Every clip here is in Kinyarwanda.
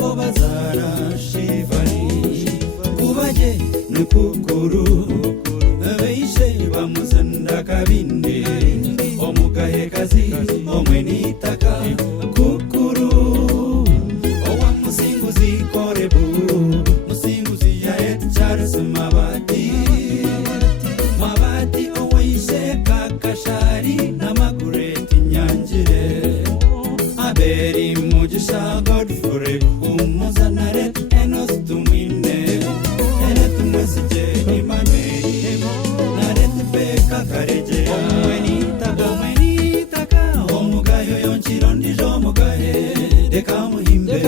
nibo bazara Shivani kubaje nukukuru beise bamuzanda kabinde omugahekazi omwenitaka kukuru owa musinguzi korebu musinguzi ya Charles Mabati owaise kakashari na Magureti Nyangire aberi mugisha Godfrey umuzanare enos tumine enet mwesije Emmanuel naret beka kareje omwenitaka omugayo yonchirondi jomugahe dekamuhimbe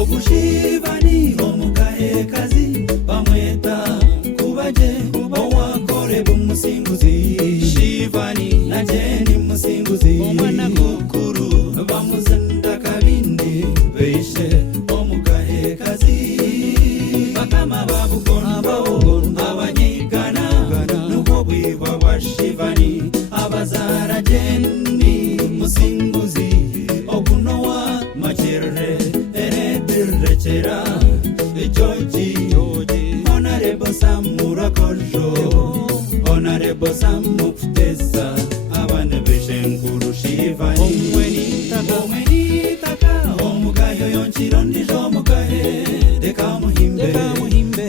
ogushivani omugahe kazi bamweta kubaje owakore bumusinguzi Shivani najeni musinguzi omwana kukuru bamuzanda kabindi beishe omugahe kazi bakama babugondo abanyigana nuko bwiwa wa Shivani abazara jeni musinguzi okunowa machere eredirechera Georgie Honorable Samura Kojo Honorable Samuptesa abane beshenkuru Shivani omwenitaka omugayo yonchirondi jomugahe dekamuhimbe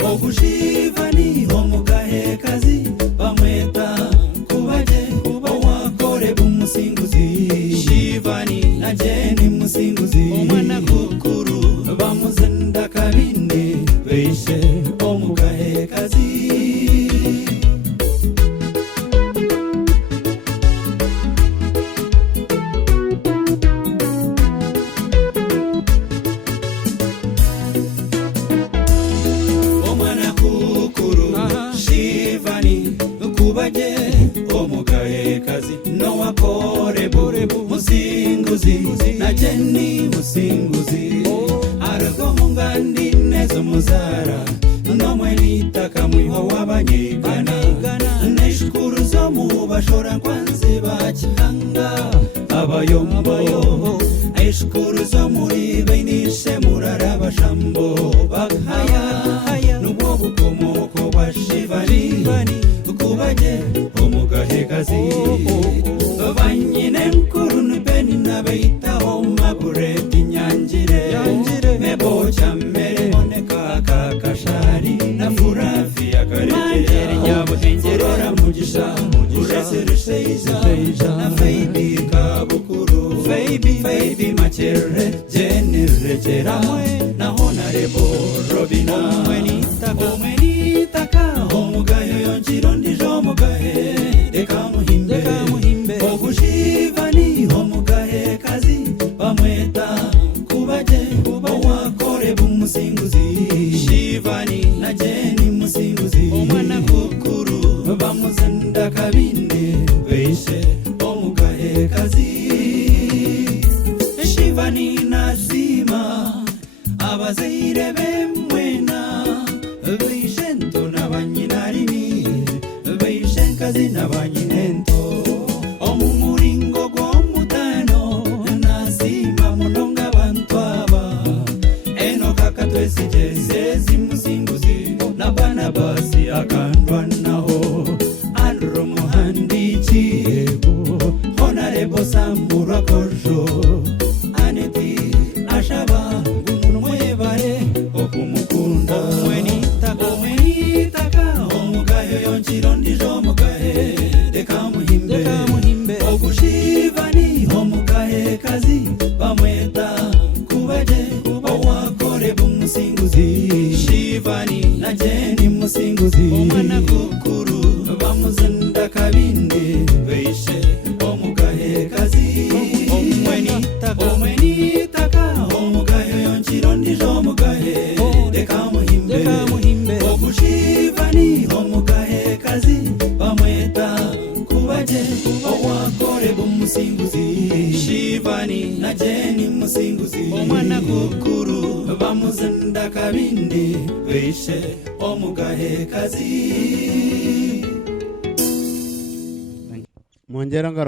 ogushivani omugahe kazi bamweta kubaje owakore bumusinguzi Shivani najeni musinguzi omwana kukuru bamuzenda kabinde beishe omugahe kazi omwana kukuru Shivani kubaje omugahe kazi nowakore musinguzi najeni musinguzi arago mungandi nezo muzara nomwenitaka mwiho wabanyigana neshukuru zo mubashora nkwanzi bakihanga abayombo eshukuru zo muri beinishe murara bashambo bakhaya nubwo bukomoko bwa Shivani kubaje omugahe kazi banyine nkuru nibeni nabeitaho Magureti Nyangire mebo chamere oneka kakashari na furafi ya karejere nyabuhengerera mugisha ureserisheija na Feibi kabukuru Feibi machere jeni rejera na Honorable Robina omwenitaka omugayo yonchirondi jomugahe dekamuhimbe ogushivani omugahe kazi bamweta kubaje owakore bumusinguzi Shivani najeni musinguzi omwana kukuru bamuzanda kabinde beishe omugahe kazi Shivani nazima abazaire bemwena beishe nto nabanyinarimi beishe nkazi nabanyinento omumuringo gw'omutano nazima munonga abantu aba enoka katwesijezezi musinguzi na Barnabasi akandwanaho Andrew Muhandiki Honorable Samura Kojo Aneti ashaba numwebare okumukunda omwenitaka omugayo yonchirondi jomugahe dekamuhimbe ogushivani omugahe kazi bamweta kubaje owakore bumusinguzi Shivani najeni musinguzi omwana kukuru bamuzenda kabinde beishe omugahe kazi omwenitaka omugayo yonchirondi jomugahe dekamuhimbe ogushivani omugahe kazi bamweta kubaje owakore bumusinguzi Shivani najeni musinguzi omwana kukuru bamuzenda kabinde beishe omugahe kazi.